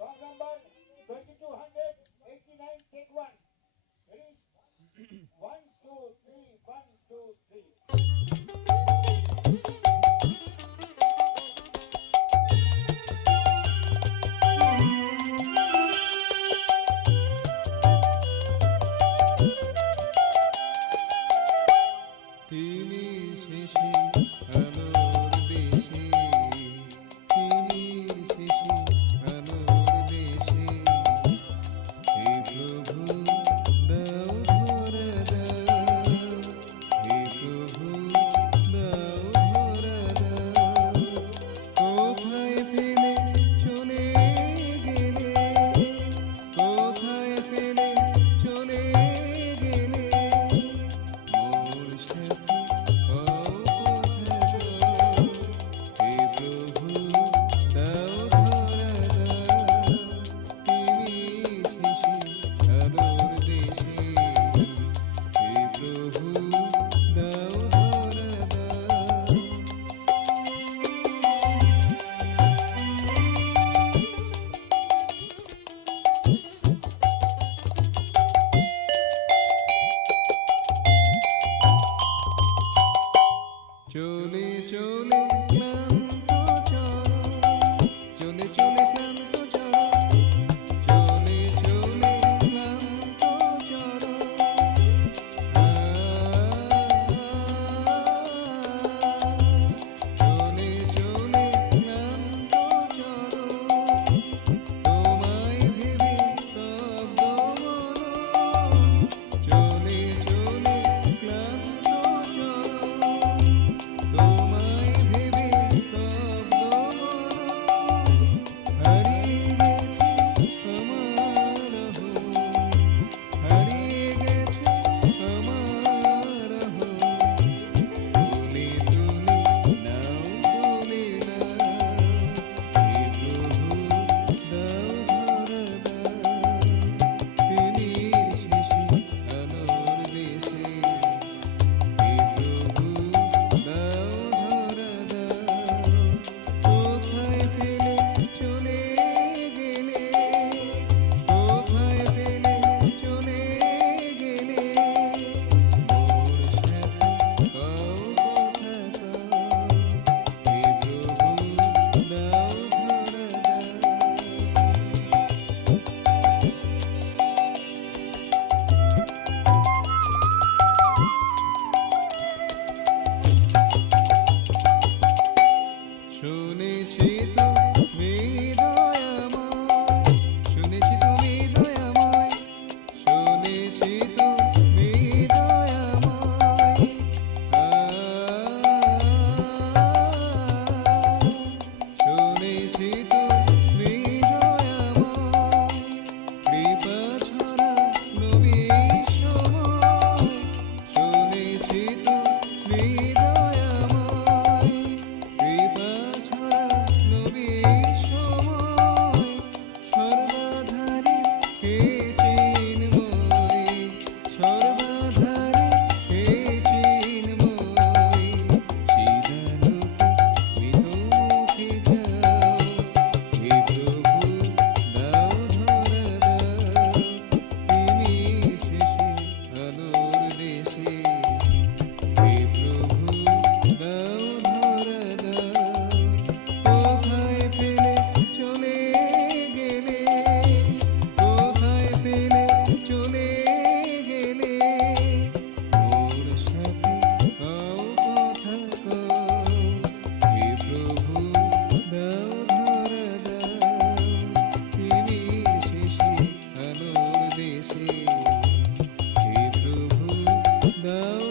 Song number 2289, take one. Ready? One, two, three, one, two, three. তিনি শেষে আলোর দেশে, তিনি শেষে আলোর দেশে, হে প্রভু দাও ধরে দাও, হে প্রভু দাও ধরে দাও, কোথায় ফেলে চলে গেলে, কোথায় ফেলে চলে গেলে, মোর সাথী হও কোথায় গো, হে প্রভু দাও ধরা দাও, তিনি শেষে আলোর দেশে, হে প্রভু দাও ধরা দাও। চলে চলে ক্লান্ত চলো, চলে চলে ক্লান্ত চলো, চলে চলে ক্লান্ত চলো, চলে চলে ক্লান্ত চলো, তোমায় ভেবে স্তব্ধ মন, চলে চলে ক্লান্ত চলো, তোমায় ভেবে স্তব্ধ মন, হারিয়ে গেছে আমার হো, হারিয়ে গেছে আমার হো, তুলে তুলে নাও তুলে নাও, হে প্রভু দাও ধরা দাও, তিনি শেষে আলোর দেশে, হে প্রভু দাও ধরা দাও, কোথায় ফেলে চলে গেলে, কোথায় ফেলে চলে গেলে, মোর সাথী হও কোথায় গো, হে প্রভু দাও ধরা দাও। শুনেছি তুমি দয়াময়, শুনেছি তুমি দয়াময়, শুনেছি তুমি দয়াময়, শুনেছি তুমি দয়াময়, কৃপা ছড়া নবীর সময়, শুনেছি তুমি দয়াময়, কৃপা ছড়া নবীর সময়, সর্বাধারী হে চিন্ময়, সর্বাধারী হে চিন্ময়, চিদালোকে স্মিতমুখে যাও, হে প্রভু দাও ধরা দাও, তিনি শেষে আলোর দেশে, হে প্রভু দাও ধরা দাও, কোথায় ফেলে চলে গেলে, কোথায় ফেলে চলে গেলে, মোর সাথী হও কোথায় গো, হে প্রভু দাও ধরা দাও, তিনি শেষে আলোর দেশে, হে প্রভু দাও